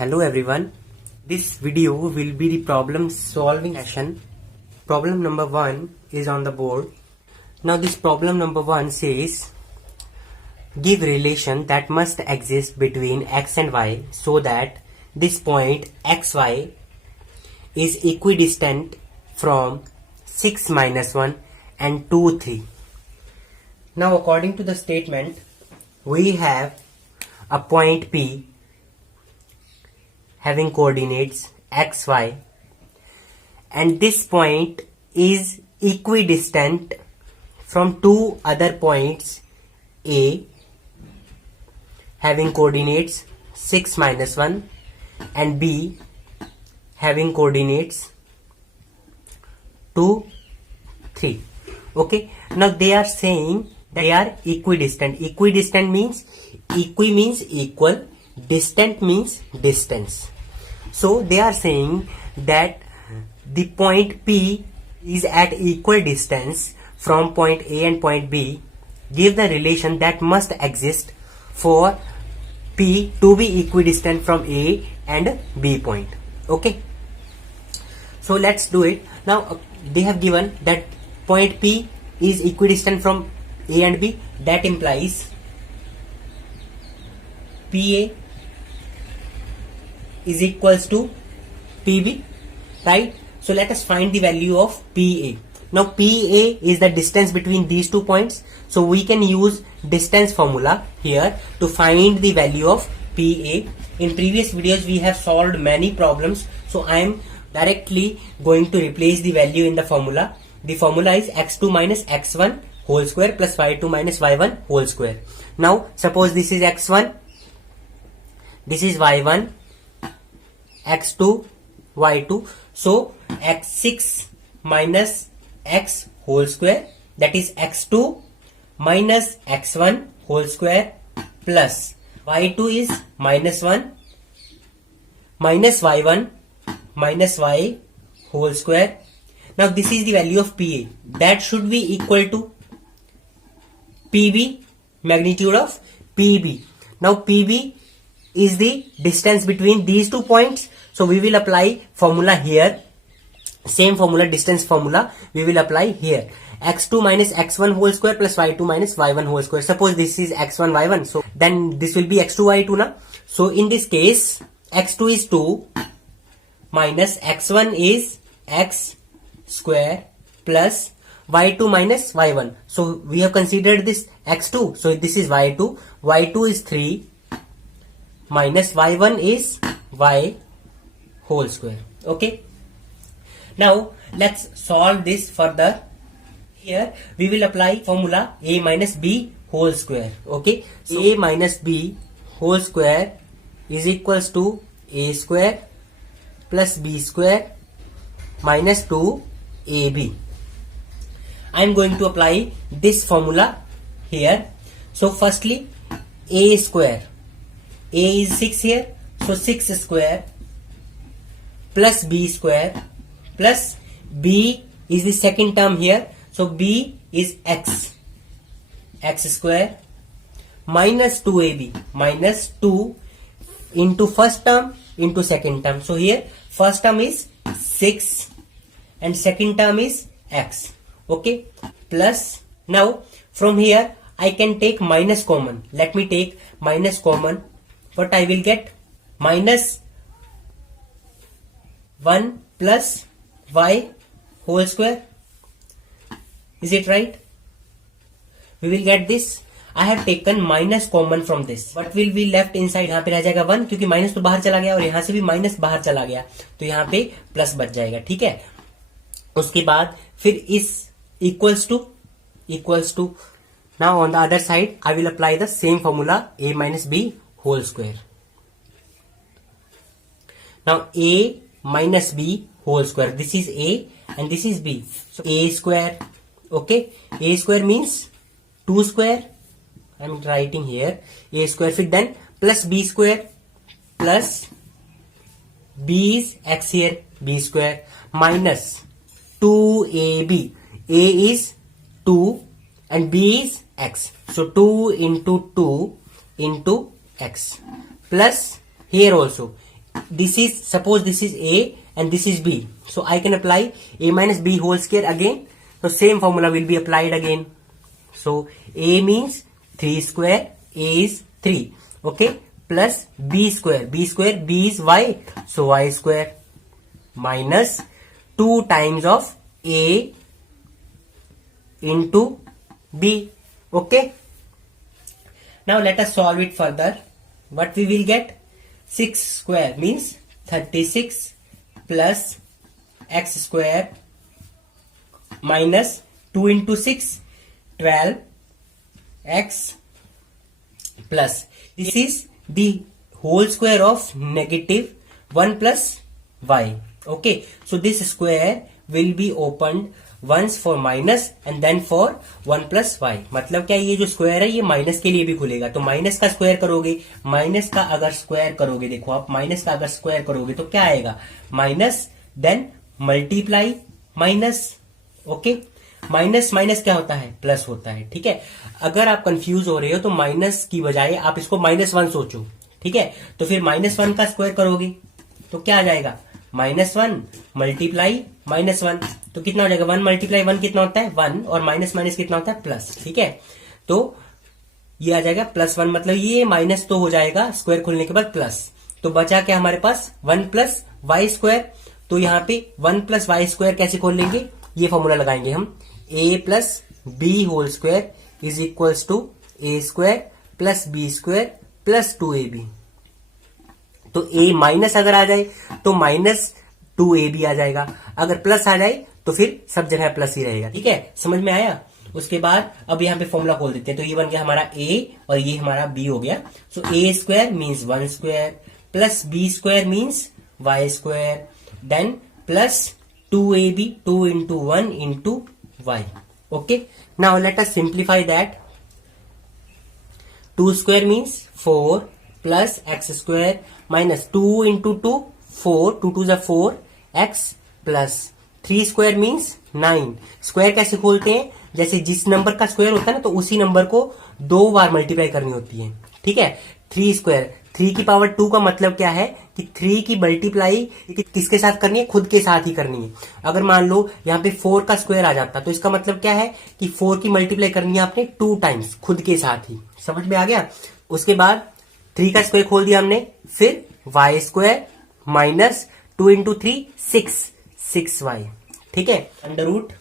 Hello everyone. This video will be the problem solving session. Problem number 1 is on the board. Now this problem number 1 says give relation that must exist between x and y so that this point xy is equidistant from 6 minus 1 and 2 3. Now according to the statement we have a point P having coordinates x, y, and this point is equidistant from two other points A having coordinates 6 minus 1 and B having coordinates 2 3. Okay, now they are saying they are equidistant. Equidistant means equi means equal, distant means distance. So they are saying that the point P is at equal distance from point A and point B. Give the relation that must exist for P to be equidistant from A and B point. Okay, so let's do it. Now they have given that point P is equidistant from A and B. That implies PA is equals to PB, right? So let us find the value of PA. Now PA is the distance between these 2 points, so we can use distance formula here to find the value of PA. In previous videos we have solved many problems, so I am directly going to replace the value in the formula. The formula is x2 minus x1 whole square plus y2 minus y1 whole square. Now suppose this is x1, this is y1, x2, y2. So x6 minus x whole square, that is x2 minus x1 whole square plus y2 is minus 1 minus y1 minus y whole square. Now this is the value of PA. That should be equal to PB, magnitude of PB. Now PB is the distance between these 2 points, so we will apply formula here. Same formula, distance formula, we will apply here. x2 minus x1 whole square plus y2 minus y1 whole square. Suppose this is x1 y1, so then this will be x2 y2 na. So in this case x2 is 2 minus x1 is x square plus y2 minus y1. So we have considered this x2, so this is y2. y2 is 3 minus y1 is y whole square. Okay, now let's solve this further. Here we will apply formula a minus b whole square. Okay, so a minus b whole square is equals to a square plus b square minus 2ab. I am going to apply this formula here. So firstly a square, a is 6 here, so 6 square plus b square plus b is the second term here, so b is x square minus 2ab, minus 2 into first term into second term. So here first term is 6 and second term is x. Okay, plus now from here I can take minus common. Let me take minus common. What I will get? Minus 1 plus y whole square. Is it right? We will get this. I have taken minus common from this. What will be left inside? यहाँ पे रह जाएगा 1, क्योंकि माइनस तो बाहर चला गया और यहाँ से भी माइनस बाहर चला गया, तो यहाँ पे प्लस बच जाएगा. ठीक है, उसके बाद फिर इस equals to now on the other side I will apply the same formula a minus b whole square. Now a minus b whole square, this is a and this is b, so a square. Okay, a square means 2 square, I am writing here a square, fit then plus b square plus b is x here, b square minus 2ab. A is 2 and b is x, so 2 into 2 into x plus here also this is, suppose this is A and this is B, so I can apply A minus B whole square again. So same formula will be applied again. So A means 3 square, A is 3, okay, plus B square, B is Y, so Y square minus 2 times of A into B, okay. Now let us solve it further. What we will get? 6 square means 36 plus x square minus 2 into 6, 12 x plus, this is the whole square of negative 1 plus y, okay. So this square will be opened once for minus and then for 1 plus Y. मतलब क्या, ये जो स्क्वायर है ये माइनस के लिए भी खुलेगा. तो माइनस का स्क्वायर करोगे, माइनस का अगर स्क्वायर करोगे, देखो आप माइनस का अगर स्क्वायर करोगे तो क्या आएगा? Minus then multiply minus, okay. Minus minus क्या होता है? प्लस होता है, ठीक है. अगर आप कंफ्यूज हो रहे हो तो माइनस की बजाय आप इसको -1 सोचो, ठीक है. तो फिर -1 का स्क्वायर करोगे तो क्या आ जाएगा? -1 मल्टीप्लाई -1, तो कितना हो जाएगा? 1 मल्टीप्लाई 1 कितना होता है? 1, और माइनस माइनस कितना होता है? प्लस, ठीक है. तो ये आ जाएगा +1, मतलब ये माइनस तो हो जाएगा स्क्वायर खुलने के बाद प्लस. तो बचा क्या हमारे पास? 1 प्लस वाई स्क्वायर. तो यहाँ पे 1 प्लस वाई स्क्वायर कैसे खोल लेंगे? ये फॉर्मूला लगाएंगे हम, a plus B whole square is equals to A square plus B square plus 2ab. तो a माइनस अगर आ जाए तो -2ab आ जाएगा, अगर प्लस आ जाए तो फिर सब जगह प्लस ही रहेगा, ठीक है. समझ में आया? उसके बाद अब यहाँ पे फॉर्मूला खोल देते हैं. तो ये बन गया हमारा a और ये हमारा b हो गया. सो a square means 1 square plus b square means y square, then plus 2ab, 2 into 1 into y, okay. Now let us simplify that. 2 square means 4 plus x square minus 2 into 2 4, 2 2 4 x plus 3 square means 9. Square कैसे खोलते हैं? जैसे जिस नंबर का स्क्वायर होता है ना, तो उसी नंबर को 2 बार मल्टीप्लाई करनी होती है, ठीक है. 3 स्क्वायर, 3 की पावर 2 का मतलब क्या है कि 3 की मल्टीप्लाई किसके साथ करनी है? खुद के साथ ही करनी है. अगर मान लो यहाँ पे 4 का स्क्वायर आ जाता तो इसका मतलब क्या है कि 4 की मल्टीप्लाई करनी है आपने 2 टाइम्स खुद के साथ ही. समझ में आ गया? उसके बाद 3 का स्क्वायर खोल दिया हमने, फिर वाई स्क्वायर माइनस 2 इंटू 3 6y, ठीक है. Under root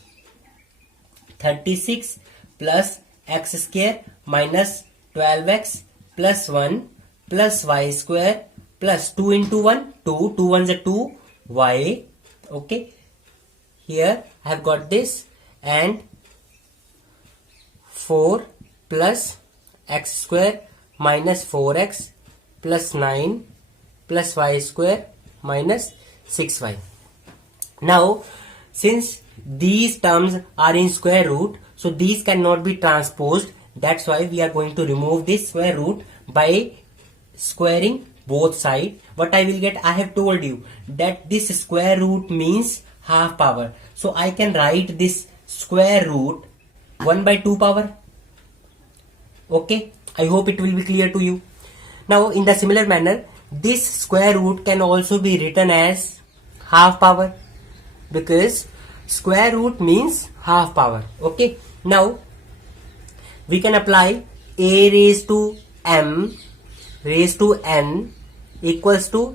36 plus X square minus 12x plus 1 plus Y square plus 2 into 1 2, 2 1 2y, okay. Here I have got this and 4 plus X square minus 4x plus 9 plus y square minus 6y. Now, since these terms are in square root, so these cannot be transposed. That's why we are going to remove this square root by squaring both sides. What I will get? I have told you that this square root means half power. So I can write this square root 1 by 2 power. Okay. I hope it will be clear to you. Now, in the similar manner, this square root can also be written as half power, because square root means half power, okay. Now we can apply a raised to m raised to n equals to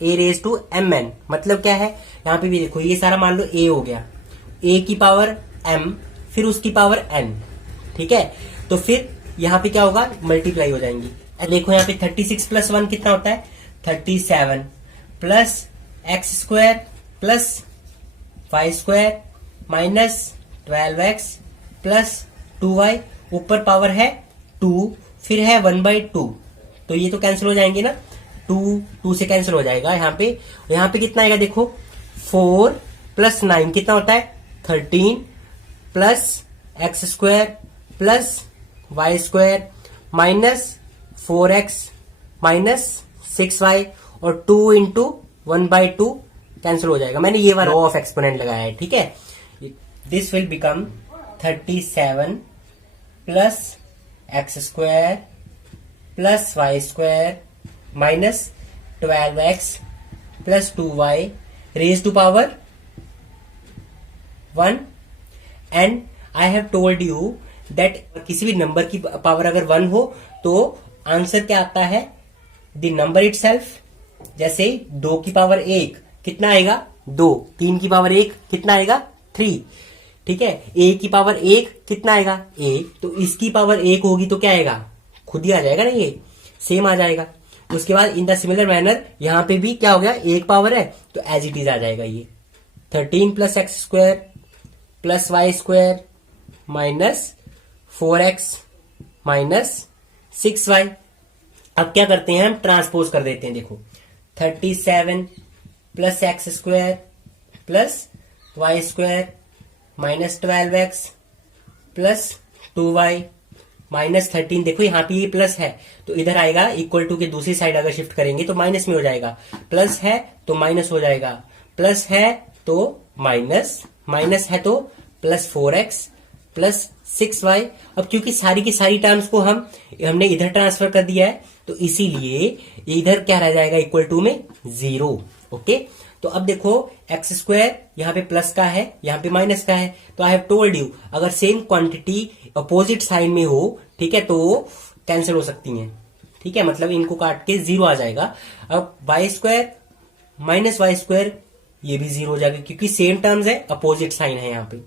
a raised to mn. मतलब क्या है? यहाँ पे भी देखो, ये सारा मान लो a हो गया, a की पावर m फिर उसकी पावर n, ठीक है. तो फिर यहाँ पे क्या होगा? मल्टीप्लाई हो जाएंगी. देखो यहाँ पे 36 प्लस 1 कितना होता है? 37 plus X square plus Y square minus 12x plus 2y, ऊपर पावर है 2, फिर है 1/2. तो ये तो कैंसिल हो जाएंगे ना, 2 से कैंसिल हो जाएगा. यहाँ पे कितना आएगा? देखो 4 प्लस 9 कितना होता है? 13 plus X square plus Y square minus 4x minus 6y और 2 इंटू 1/2 कैंसिल हो जाएगा. मैंने ये वाला लॉ ऑफ एक्सपोनेंट लगाया है, ठीक है. This will become 37 plus X square plus Y square minus 12x plus 2y raise to power 1 and I have told you that किसी भी नंबर की पावर अगर 1 हो तो आंसर क्या आता है, द नंबर इटसेल्फ। जैसे 2 की पावर 1 कितना आएगा 2, 3 की पावर 1 कितना आएगा 3, ठीक है। a की पावर 1 कितना आएगा 1, तो इसकी पावर 1 होगी तो क्या आएगा, खुद ही आ जाएगा ना, ये सेम आ जाएगा। उसके बाद इन द सिमिलर मैनर यहां पे भी क्या हो गया, एक पावर है तो एज इट इज आ जाएगा ये 13 plus X square plus Y square minus 4x minus 6y। अब क्या करते हैं, हम ट्रांसपोज कर देते हैं। देखो 37 plus X square plus Y square minus 12x plus 2y minus 13। देखो यहाँ पे ये प्लस है तो इधर आएगा, इक्वल टू के दूसरी साइड अगर शिफ्ट करेंगे तो माइनस में हो जाएगा, प्लस है तो माइनस हो जाएगा, प्लस है तो माइनस, माइनस है तो प्लस 4x प्लस 6y। अब क्योंकि सारी की सारी टर्म्स को हमने इधर ट्रांसफर कर दिया है तो इसीलिए इधर क्या रह जाएगा, इक्वल टू में 0। ओके, तो अब देखो एक्स स्क्वायर यहाँ पे प्लस का है, यहाँ पे माइनस का है, तो आई हैव टोल्ड यू अगर सेम क्वांटिटी अपोजिट साइन में हो, ठीक है, तो कैंसिल हो सकती हैं, ठीक है, मतलब इनको काट के 0 आ जाएगा। अब Y square minus Y square ये भी 0 हो जाएगा क्योंकि सेम टर्म्स है, अपोजिट साइन है यहाँ पे।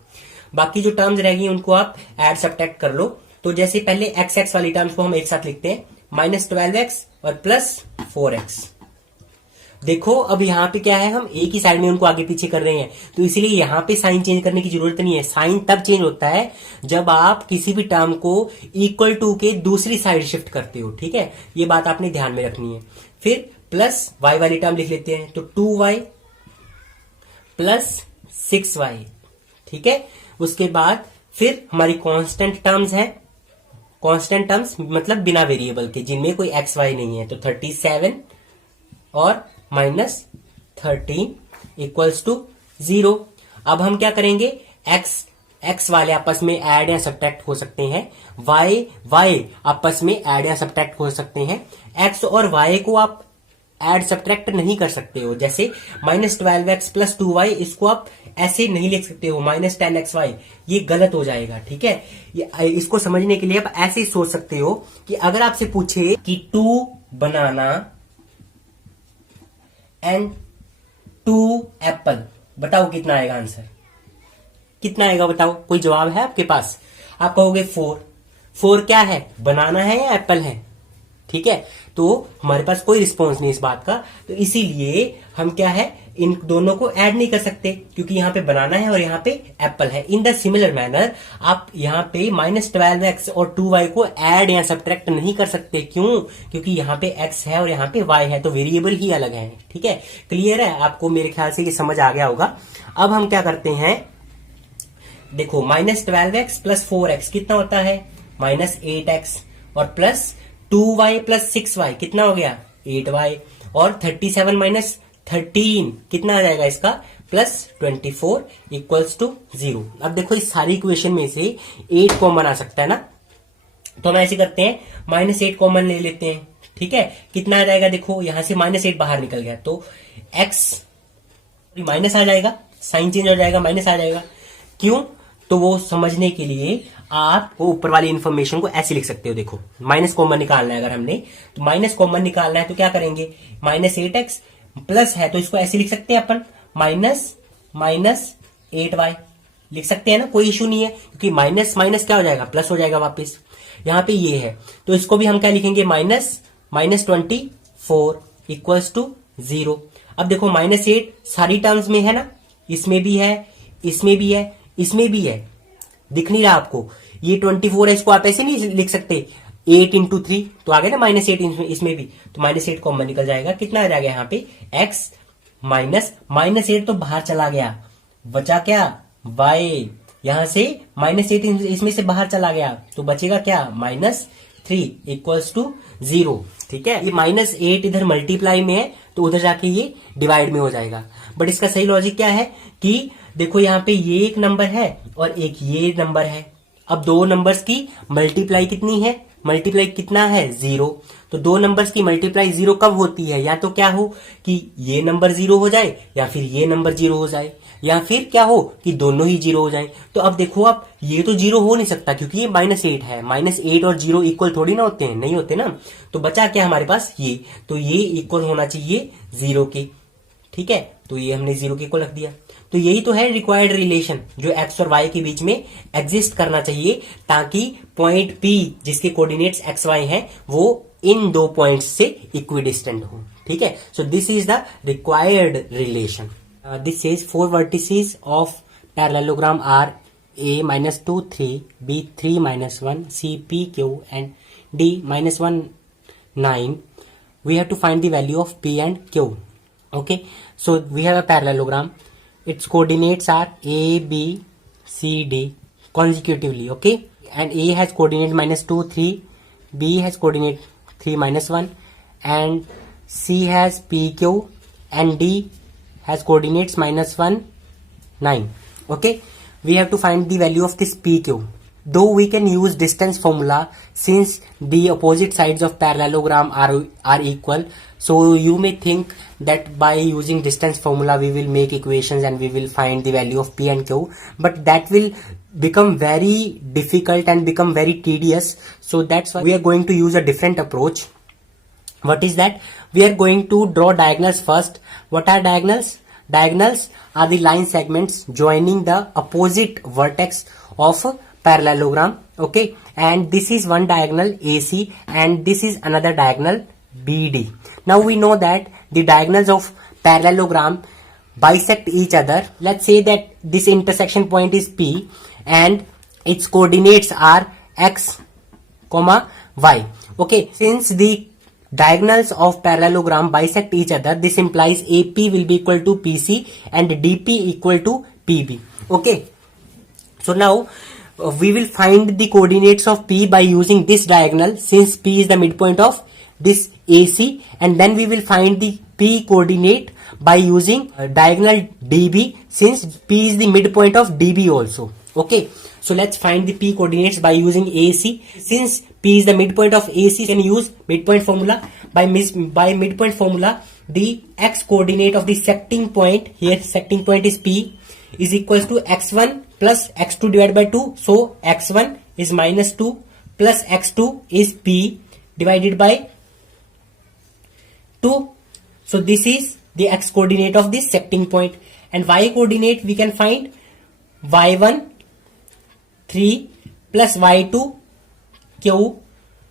बाकी जो टर्म्स रहेगी उनको आप एड सब्ट्रैक्ट कर लो। तो जैसे पहले एक्स एक्स वाली टर्म्स को हम एक साथ लिखते हैं, माइनस 12x और प्लस 4x। देखो अब यहाँ पे क्या है, हम एक ही साइड में उनको आगे पीछे कर रहे हैं तो इसीलिए यहाँ पे साइन चेंज करने की जरूरत नहीं है। साइन तब चेंज होता है जब आप किसी भी टर्म को इक्वल टू के दूसरी साइड शिफ्ट करते हो, ठीक है, ये बात आपने ध्यान में रखनी है। फिर प्लस वाई वाली टर्म लिख लेते हैं, तो 2y प्लस 6y, ठीक है। उसके बाद फिर हमारी कांस्टेंट टर्म्स है, कांस्टेंट टर्म्स मतलब बिना वेरिएबल के, जिनमें कोई एक्स वाई नहीं है, तो 37 और माइनस 13 इक्वल्स टू 0। अब हम क्या करेंगे, एक्स वाले आपस में ऐड या सब्ट्रैक्ट हो सकते हैं, वाई आपस में ऐड या सब्ट्रैक्ट हो सकते हैं। एक्स और वाई को आप ऐड सब्ट्रैक्ट नहीं कर सकते हो, जैसे माइनस 12x प्लस 2y, इसको आप ऐसे नहीं लिख सकते हो माइनस 10xy, ये गलत हो जाएगा, ठीक है। इसको समझने के लिए आप ऐसे ही सोच सकते हो कि अगर आपसे पूछे कि 2 बनाना एंड 2 एप्पल, बताओ कितना आएगा आंसर, कितना आएगा बताओ, कोई जवाब है आपके पास? आप कहोगे 4 क्या है, बनाना है या एप्पल है, ठीक है। तो हमारे पास कोई रिस्पॉन्स नहीं इस बात का, तो इसीलिए हम क्या है, इन दोनों को ऐड नहीं कर सकते क्योंकि यहाँ पे बनाना है और यहाँ पे एप्पल है। इन द सिमिलर मैनर आप यहाँ पे माइनस 12x और 2y को ऐड या सब्ट्रैक्ट नहीं कर सकते, क्यों? क्योंकि यहाँ पे x है और यहाँ पे y है, तो वेरिएबल ही अलग है, ठीक है। क्लियर है आपको? मेरे ख्याल से ये समझ आ गया होगा। अब हम क्या करते हैं, देखो माइनस 12x प्लस 4x कितना होता है, माइनस 8x और प्लस 2y प्लस 6y कितना हो गया 8y, और 37 माइनस 13 कितना आ जाएगा इसका, प्लस 24 इक्वल्स टू 0। अब देखो इस सारी इक्वेशन में से 8 कॉमन आ सकता है ना, तो हम ऐसे करते हैं माइनस 8 कॉमन ले लेते हैं, ठीक है। कितना आ जाएगा, देखो यहां से माइनस 8 बाहर निकल गया तो x माइनस आ जाएगा, साइन चेंज हो जाएगा, माइनस आ जाएगा। क्यों? तो वो समझने के लिए आप वो ऊपर वाली इंफॉर्मेशन को ऐसे लिख सकते हो। देखो माइनस कॉमन निकालना है अगर हमने, तो माइनस कॉमन निकालना है तो क्या करेंगे, माइनस 8x प्लस है तो इसको ऐसे लिख सकते हैं अपन, माइनस 8y लिख सकते हैं ना, कोई इशू नहीं है, क्योंकि माइनस माइनस क्या हो जाएगा, प्लस हो जाएगा वापस। यहाँ पे ये है तो इसको भी हम क्या लिखेंगे, माइनस 24 इक्वल्स टू 0। अब देखो माइनस 8 सारी टर्म्स में है ना, इसमें भी है, इसमें भी है, इसमें भी है, दिख नहीं रहा आपको, ये 24 है, इसको आप ऐसे नहीं लिख सकते 8 इंटू 3, तो आ गया ना माइनस 8 इसमें भी, तो माइनस 8 कॉमन निकल जाएगा। कितना आ जाएगा यहाँ पे, x माइनस 8 तो बाहर चला गया, बचा क्या y, यहां से माइनस 8 इसमें से बाहर चला गया तो बचेगा क्या, -3 इक्वल्स टू 0, ठीक है। ये -8 इधर मल्टीप्लाई में है तो उधर जाके ये डिवाइड में हो जाएगा। बट इसका सही लॉजिक क्या है कि देखो यहाँ पे ये एक नंबर है और एक ये नंबर है, अब दो नंबर्स की मल्टीप्लाई कितनी है, मल्टीप्लाई कितना है 0। तो दो नंबर्स की मल्टीप्लाई 0 कब होती है, या तो क्या हो कि ये नंबर 0 हो जाए या फिर ये नंबर 0 हो जाए, या फिर क्या हो कि दोनों ही 0 हो जाए। तो अब देखो आप ये तो 0 हो नहीं सकता क्योंकि ये -8 है, -8 और 0 इक्वल थोड़ी ना होते हैं, नहीं होते ना। तो बचा क्या हमारे पास ये, तो ये इक्वल होना चाहिए 0 के, ठीक है। तो ये हमने 0 के इक्वल रख दिया। तो यही तो है रिक्वायर्ड रिलेशन जो एक्स और वाई के बीच में एग्जिस्ट करना चाहिए, ताकि पॉइंट पी जिसके कोऑर्डिनेट्स एक्स वाई हैं वो इन दो पॉइंट्स से इक्विडिस्टेंट हो, ठीक है। So this is the required relation. This is 4 vertices of parallelogram are a -2 3 b 3 -1 c p q and d -1 9. We have to find the value of p and q. Okay, so we have a parallelogram. Its coordinates are a b c d consecutively. Okay, and a has coordinate -2 3, b has coordinate 3 -1, and c has p q and d has coordinates -1 9. Okay, we have to find the value of this pq. Though we can use distance formula since the opposite sides of parallelogram are equal, so you may think that by using distance formula we will make equations and we will find the value of p and q, but that will become very difficult and become very tedious. So that's why we are going to use a different approach. What is that? We are going to draw diagonals first. What are diagonals? Diagonals are the line segments joining the opposite vertex of parallelogram. Okay, and this is one diagonal AC and this is another diagonal BD. Now we know that the diagonals of parallelogram bisect each other. Let's say that this intersection point is P and its coordinates are x, y. Okay, since the diagonals of parallelogram bisect each other, this implies AP will be equal to PC and DP equal to PB. Okay, so now we will find the coordinates of P by using this diagonal, since P is the midpoint of this AC, and then we will find the P coordinate by using diagonal DB, since P is the midpoint of DB also. Okay, so let's find the P coordinates by using AC. Since P is the midpoint of AC, can use midpoint formula. By midpoint formula, the x coordinate of the secting point, here secting point is P, is equals to x1 plus x2 divided by 2. So x1 is -2 plus x2 is P divided by 2. So this is the x coordinate of this secting point, and y coordinate we can find y1 3 plus y2 q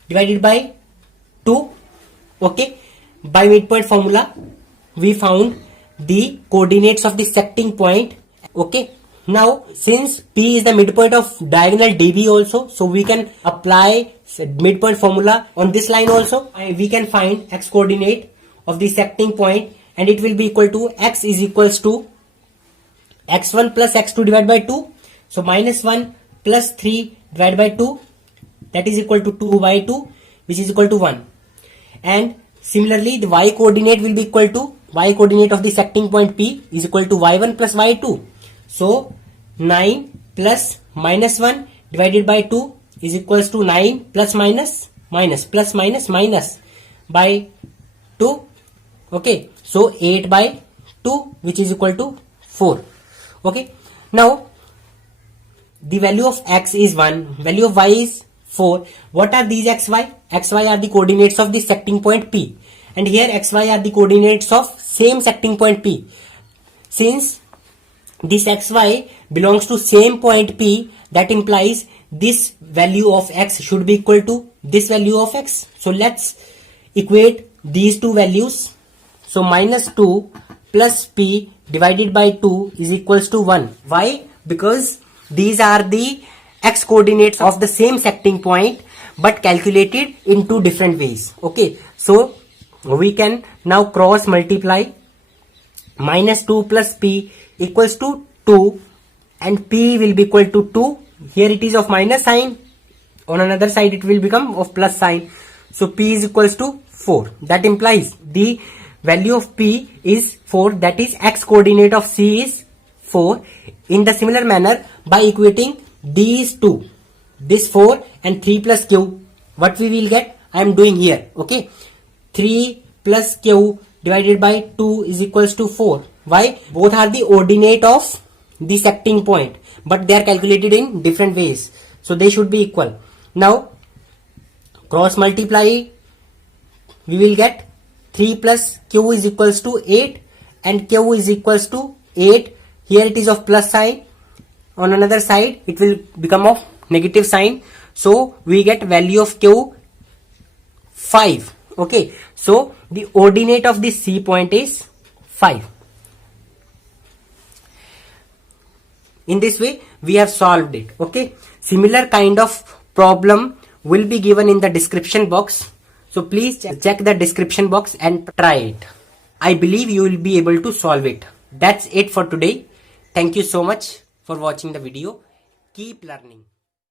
divided by 2. Okay, by midpoint formula we found the coordinates of the secting point. Okay, now since P is the midpoint of diagonal DB also, so we can apply midpoint formula on this line also. We can find x coordinate of the secting point, and it will be equal to x is equals to x1 plus x2 divided by 2. So -1 plus 3 divided by 2, that is equal to 2 by 2, which is equal to 1. And similarly the y coordinate will be equal to y coordinate of the secting point P is equal to y1 plus y2. So 9 plus -1 divided by 2 is equals to 9 plus minus plus minus by 2. Okay, so 8 by 2, which is equal to 4. Okay, now the value of x is 1, value of y is 4. What are these xy? Xy are the coordinates of the secting point P, and here xy are the coordinates of same secting point P. Since this xy belongs to same point P, that implies this value of x should be equal to this value of x. So let's equate these two values. So -2 plus P divided by 2 is equals to 1. Why? Because these are the x coordinates of the same secting point but calculated in two different ways. Okay, so we can now cross multiply. -2 plus P equals to 2, and P will be equal to 2. Here it is of minus sign, on another side it will become of plus sign. So P is equals to 4. That implies the value of P is 4, that is x coordinate of C is 4. In the similar manner, by equating these two, this 4 and 3 plus q, what we will get, I am doing here. Okay, 3 plus q divided by 2 is equals to 4. Why? Both are the ordinate of the secting point, but they are calculated in different ways, so they should be equal. Now cross multiply, we will get 3 plus q is equals to 8 and q is equals to 8. Here it is of plus sign, on another side it will become of negative sign, so we get value of q 5. Okay, so the ordinate of the C point is 5. In this way we have solved it. Okay, similar kind of problem will be given in the description box, so please check the description box and try it. I believe you will be able to solve it. That's it for today. Thank you so much for watching the video. Keep learning.